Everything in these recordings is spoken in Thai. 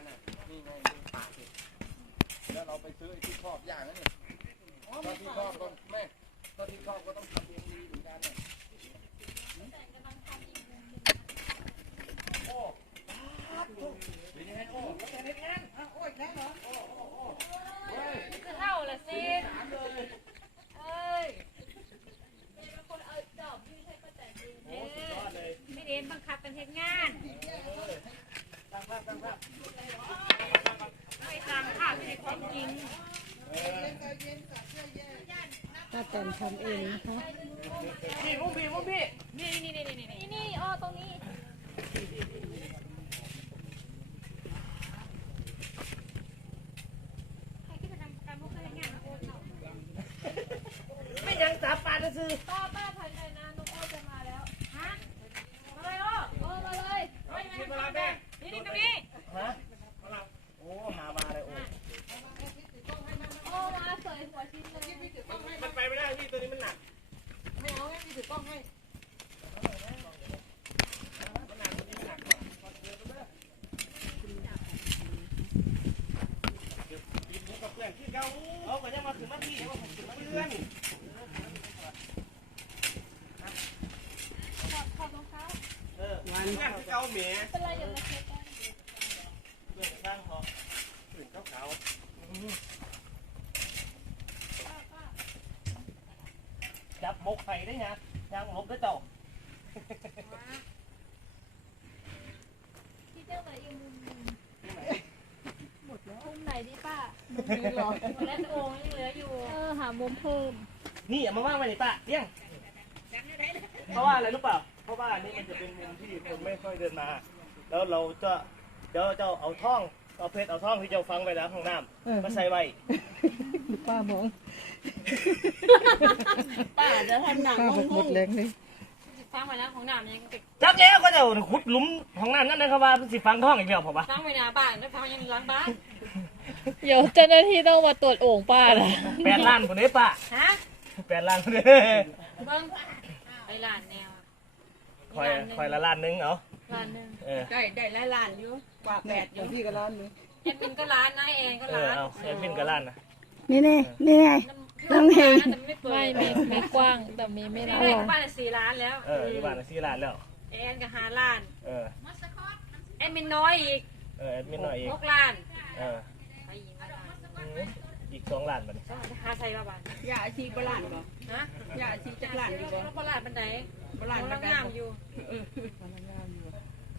านน่ะนี่ไงนี่ป่าสิแล้วเราไปซื้อไอ้ที่ครอบอย่างนั้นนี่ถ้าที่ครอบก็แม่ถ้าที่ครอบก็ต้องทำเองดีเหมือนกันน่ยโอ้เป็นยังไงโอ้แต่ในงานอ้าวโอ้ยแค่เหรอโอ้โอ้โอ้เฮ้ย จะเท่าละสิ ถามเลย เอ้ย เป็นคนเอาดอกที่ใช้ประแตนดู โอ้สุดยอดเลย ไม่เรียนบังคับเป็นเฮ็ดงาน ตั้งภาพตั้งภาพ ไม่ทำค่ะไม่ได้ของจริง เออ ป้าแต นทำเองนะคะพี่มุ้งพี่มุ้งพี่นี่นี่นี่นี่นี่นี่นี่อ๋อตรงนี้ไม่ยังสาปาจะซื้อ ป้าป้าถ่ายหน่อยนะน้องอ้อจะมาแล้ว ฮะมาเลยอ้อ อ้อมาเลย เฮ้ยมามาแม่นี่นี่ตรงนี้ ฮะโอ้หามาเลยโอ้ อ้อมาสวยหัวชิ้นเลย มันไปไม่ได้พี่ตัวนี้มันหนัก ไม่เอาให้พี่ถือกล้องให้ กับเพื่อนที่เก่า เอาก็ยังมาถึงมาที่ผมถึงมาเพื่อนถอดถอดรองเท้าเออวันเพื่อนที่เก่าเมียเป็นไรอย่ามาเช็ดกันเพื่อนข้างหอตื่นเก่าเก่าป้าป้าจับมกไข่ได้ไงยังลบได้เจ้าที่เจ้าไหนอีกมุมหนึงมุมไหนดีป้า หมด แล้วโอ่งยังเหลืออยู่เออหามุมเพิ่มนี่เอามาว่างไว้ในป้าเลี้ยงเพราะว่าอะไรรู้เปล่า เพราะว่านี่มันจะเป็นมุมที่คนไม่ค่อยเดินมา แล้วเราจะเดี๋ยวเจ้าเอาท่องเอาเพชรเอาท่องที่เจ้าฟังไปแล้วห้องน้ำมาใส่ไว้ดูป้ามองป้าจะทำหนังป้าบอกหมดแรงเลยฟังมาแล้วของน้ำยังเก็บจับแล้วก็จะขุดหลุมห้องน้ำนั่นนะครับว่าสิฟังท่องอีกแล้วผมว่าฟังไว้หน้าบ้านแล้วฟังยังหลังบ้าน เดี๋ยวเจ้าหน้าที่ต้องมาตรวจโอ่งป้าละแปดล้านคนนี้ป้าฮะแปดล้านคนนี้เบิ้งไปหลานแนวคอยคอยละล้านหนึงเอาหลานหนึ่งเออได้ได้หลายล้านอยู่กว่าแปดอยู่พี่ก็ร้านเลยแอดมินก็ร้านนายเองก็เออร้านเอาแอดมินกับล้านนะนี่แน่นี่แน่น้ำเห็นแต่ไม่เปิดไม่มีมีกว้างแต่มีไม่ไม่ร้าแม่นบ้านสี่ล้านแล้วเอออยู่บ้านสี่ล้านแล้วแอนกับห้าล้านเออแอดมินน้อยอีกเออแอดมินหน่อยอีกหกล้านเออ ไปอีกห้าล้าน อืมอีก สองล้านบัดนี้ต้องหาใส่ละบาทยาอาชีพล้านบ่ฮะยาอาชีพจักล้านอยู่บ่ต้องพลาดบันไดบ่ล้านลับ่งได้งามอยู่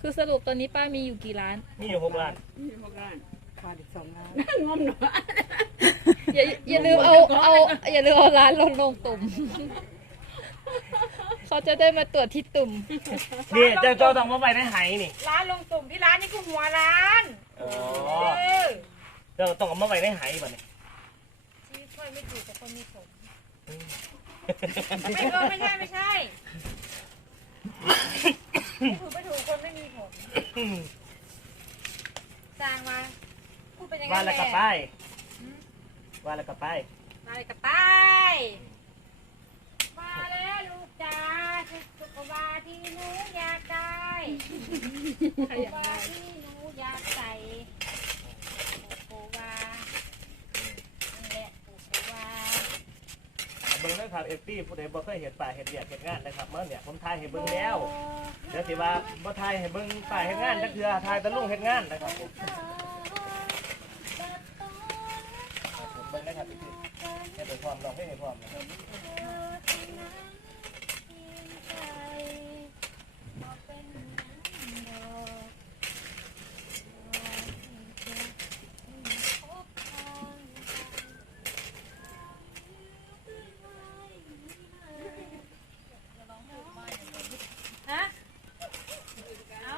คือสรุปตอนนี้ป้ามีอยู่กี่ร้านมีอยู่หกล้านมีหกล้านขาดอีกสองร้านงมหนูอย่าอย่าลืมเอาเอาอย่าลืมเอาร้านลงลงตุ่มเขาจะได้มาตรวจที่ตุ่มนี่เจ้าเจ้าต้องมาไว้ในไหนี่ร้านลงตุ่มที่ร้านนี่คือหัวร้านอ๋อเออเจ้าต้องเอามาไว้ในไหบัดนี้ชีวิต ค่อยไม่ถูกกับคนมีผม ไม่เออไม่ใช่ไม่ใช่ไม่ถูกไม่ถูกคนไม่มีผมสร้างมาพูดเป็นอยังไงว่าแล้วกลับไป ว่าแล้วกลับไปมาเลยกลับไปมาแล้วลูกจ้าชุดสุขวาที่หนูอยากได้สุขวาที่หนูอยากใส่โกวานี่แหละโกวา เบิ่งนะครับเอฟซีผู้ใดบ่เคยเห็นป่าเห็นเดียดเห็นงานนะครับเมื่อเนี่ยผมทายให้เบิ่งแล้วเดี๋ยวสิว่าบ่ทายให้เบิ่งป่าเห็นงานจักเทื่อทายแตะลุงเห็นงานนะครับผมเบิ่งนะครับพี่เฮ็ดให้พร้อมลองให้ให้พร้อมนะฮะเอา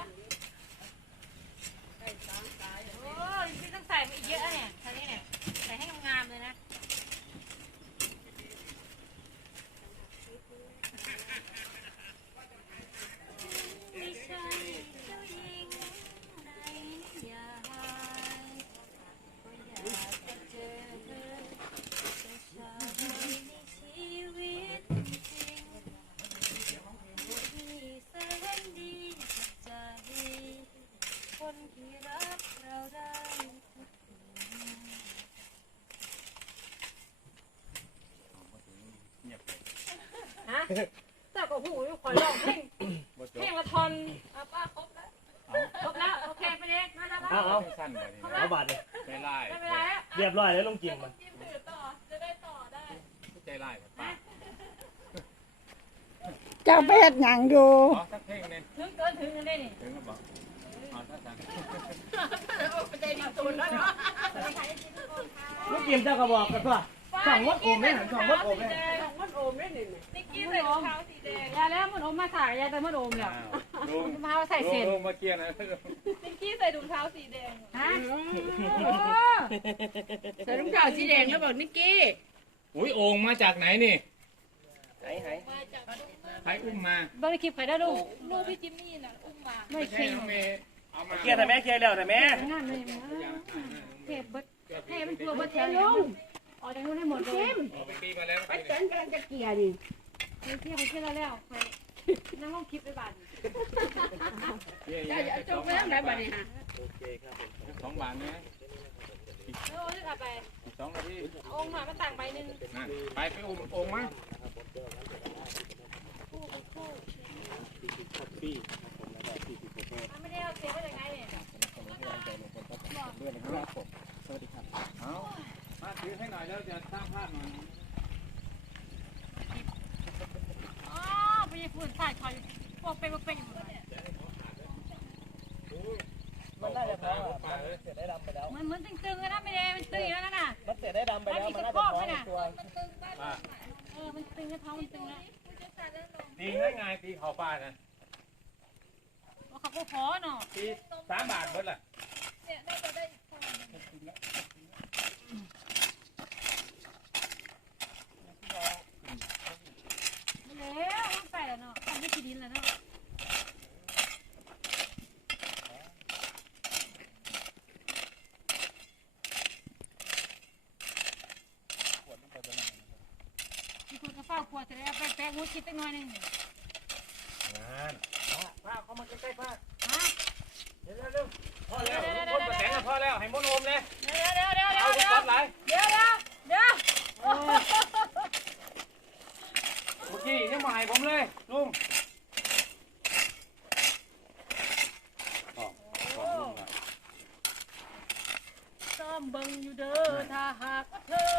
โอ้ยพี่ต้องใส่มาอีกเยอะอะเนี่ยท่านี้เนี่ย ใส่ให้งามๆเลยนะ เจ้าก็หูอยู่ขอลองเพลงเพลงละทอนอะป้าครบแล้วครบแล้วโอเคไปเลยมาแล้วเอาเอาสั้นกว่านี้เอาบาทเลยใจไล่ไม่เป็นไรแล้วเรียบร้อยแล้วลงกินมันกินถือต่อจะได้ต่อได้ใจไล่ป้าเจ้าเป็ดหยังอยู่ขอสักเพลงหนึงถึงเกินถึงกันได้นี่ถึงก็บอกเอาถ้าสั่นใจดีตุนแล้วเนาะลูกกินเจ้าก็บอกกันว่า สั่งวัดโอมได้หันสั่งวัดโอมได้มันโอมได้หนึ่งนิกกี้ใส่รองเท้าสีแดงยาแล้วมันอมมาถ่ายยาแต่มันอมแล้วลุงมาใส่เศษลุงมาเกียร์นะนิกกี้ใส่ถุงเท้าสีแดงฮะใส่รองเท้าสีแดงแล้วบอกนิกกี้อุ้ยโอ่งมาจากไหนนี่ไหนไหนมาจากใครอุ้มมาบริคลิปใครได้ลูกลูกพี่จิมมี่น่ะอุ้มมาไม่ไม่ใช่เค็งน้องเมย์เอามาเคลียร์แต่แม่เคลียร์แล้วแต่แม่งานเลยมั้งเทปเบิดเทปมันตัวเบิดแถวลุง ออกจากนู้นให้หมดเลยเอาไปปีมาแล้วไอ้เต้นกำลังจะเกลียร์นี่ไปเที่ยวไปเที่ยวแล้วแล้วไปนั่งห้องคลิปไปบ้านเย้เจ้าเย้จะจบไปทางไหนบัดนี้ฮะโอเคครับผมสองบาทเนี่ยเออนึกเอาไปอีกสองนาทีองค์มามาต่างใบหนึ่งนั่นไปไปอุ้มโอ่งมามันไม่ได้เอาเสียไปจากไหนเนี่ย เอามาถือให้หน่อยแล้วจะสร้างภาพหน่อย อ๋อไปยังฝุ่นใส่คอยพวกเป็นพวกเป็นอยู่เลย มันน่าจะพอมันเสร็จได้ดำไปแล้ว มันเหมือน ตึงๆนะไม่ได้มันตึงอยู่แล้วนะมันเสร็จได้ดำไปแล้วมันน่าจะพอในตัวป้าเออมันตึงกระท้องมันตึงแล้วตีได้ไงตีเขาป้านะว่าเขาก็ขอเนาะตีสามบาทเบิดละ เนี่ยน่าจะได้อีกคน แล้วมันไปแล้วเนาะทำให้ที่ดินแล้วเนาะ มี คนก็เฝ้าขวดจะได้เอาไปแปะงูคิดตั้งน้อยหนึงงานผ้าเข้ามาใกล้ๆผ้าฮะเร็วเร็วพอแล้วคนมาแสงพอแล้ว ให้มนโอมเลยเดี๋ยวเดี๋ยวเดี๋ยวเดี๋ยเอาวเดี๋ยวตัดไหลเดี๋ยวเดี๋ยวเดี๋ยวเมื่อกี้ยังมาให้ผมเลยลุงซ้อมเบิ่งอยู่เด้อถ้าหากว่าเธอ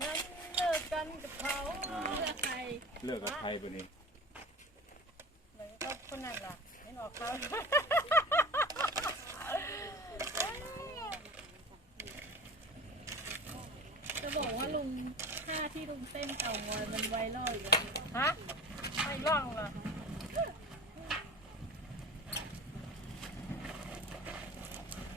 นั้นเลิกกันกับเขาเลือกใคร เลือกกับใครตัวนี้เลยก็คนนั้นล่ะไม่ออกเขา